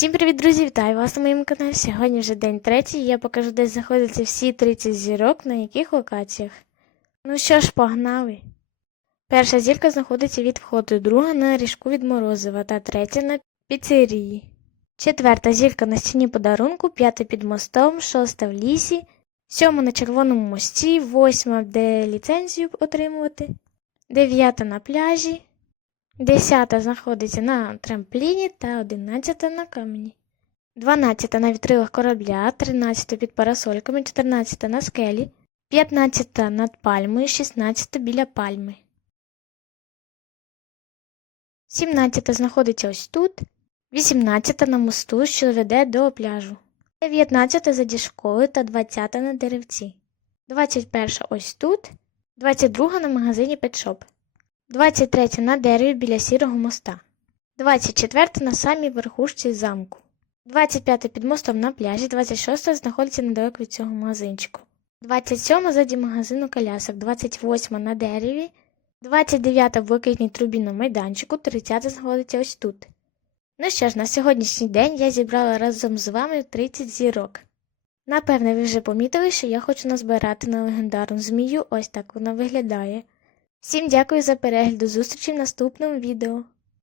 Всім привіт, друзі! Вітаю вас на моєму каналі. Сьогодні вже день третій, я покажу, де знаходяться всі 30 зірок, на яких локаціях. Ну що ж, погнали. Перша зірка знаходиться від входу, друга на ріжку від морозива та третя на піцерії. Четверта зірка на стіні подарунку, п'ята під мостом, шоста в лісі, сьома на червоному мості, восьма де ліцензію отримувати, дев'ята на пляжі, Десята знаходиться на трампліні та одинадцята на камені. Дванадцята на вітрилах корабля, тринадцята під парасольками, чотирнадцята на скелі, п'ятнадцята над пальмою, шістнадцята біля пальми. Сімнадцята знаходиться ось тут, вісімнадцята на мосту, що веде до пляжу. Дев'ятнадцята заді школи та двадцята на деревці. Двадцять перша ось тут, двадцять друга на магазині Петшоп. 23 на дереві біля сірого моста. 24 на самій верхушці замку. 25 під мостом на пляжі, 26 знаходиться недалеко від цього магазинчику. 27 заді магазину колясок, 28 на дереві, 29 в блакитній трубі на майданчику, 30 знаходиться ось тут. Ну що ж, на сьогоднішній день я зібрала разом з вами 30 зірок. Напевне, ви вже помітили, що я хочу назбирати на легендарну змію, ось так вона виглядає. Всім дякую за перегляд, до зустрічі в наступному відео.